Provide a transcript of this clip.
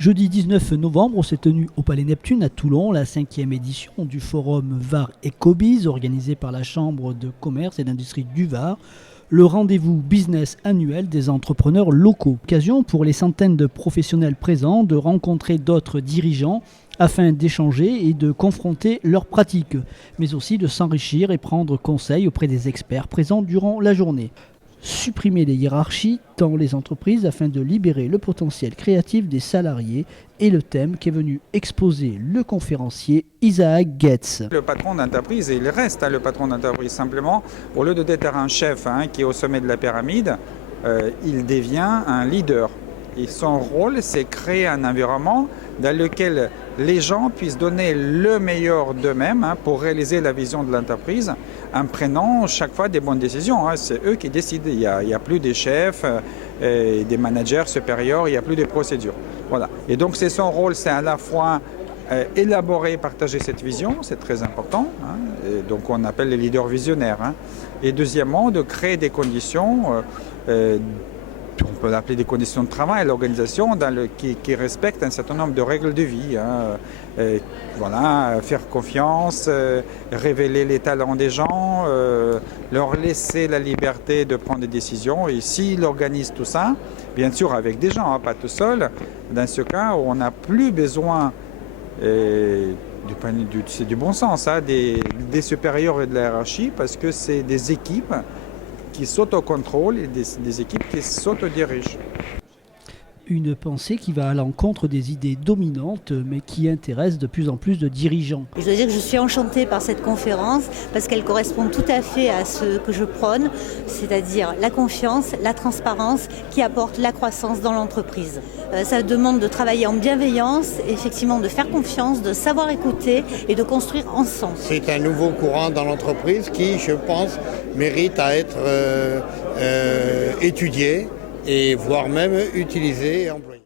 Jeudi 19 novembre, s'est tenue au Palais Neptune à Toulon la 5e édition du forum Var Ecobiz organisé par la Chambre de commerce et d'industrie du Var, le rendez-vous business annuel des entrepreneurs locaux. Occasion pour les centaines de professionnels présents de rencontrer d'autres dirigeants afin d'échanger et de confronter leurs pratiques, mais aussi de s'enrichir et prendre conseil auprès des experts présents durant la journée. Supprimer les hiérarchies dans les entreprises afin de libérer le potentiel créatif des salariés est le thème qu'est venu exposer le conférencier Isaac Getz. Le patron d'entreprise, il reste le patron d'entreprise. Simplement, au lieu d'être un chef qui est au sommet de la pyramide, il devient un leader. Et son rôle, c'est créer un environnement dans lequel les gens puissent donner le meilleur d'eux-mêmes pour réaliser la vision de l'entreprise en prenant chaque fois des bonnes décisions. C'est eux qui décident. Il n'y a plus des chefs, des managers supérieurs, il n'y a plus de procédures. Voilà. Et donc c'est son rôle, c'est à la fois élaborer et partager cette vision, c'est très important. Et donc on appelle les leaders visionnaires. Et deuxièmement, de créer des conditions on peut l'appeler des conditions de travail, l'organisation qui respecte un certain nombre de règles de vie. Faire confiance, révéler les talents des gens, leur laisser la liberté de prendre des décisions. Et s'il organise tout ça, bien sûr avec des gens, pas tout seul, dans ce cas, on n'a plus besoin c'est du bon sens, des supérieurs et de la hiérarchie, parce que c'est des équipes qui s'autocontrôlent et des équipes qui s'autodirigent. Une pensée qui va à l'encontre des idées dominantes, mais qui intéresse de plus en plus de dirigeants. Je dois dire que je suis enchantée par cette conférence parce qu'elle correspond tout à fait à ce que je prône, c'est-à-dire la confiance, la transparence qui apporte la croissance dans l'entreprise. Ça demande de travailler en bienveillance, effectivement de faire confiance, de savoir écouter et de construire ensemble. C'est un nouveau courant dans l'entreprise qui, je pense, mérite à être étudié et voire même utilisé et employé.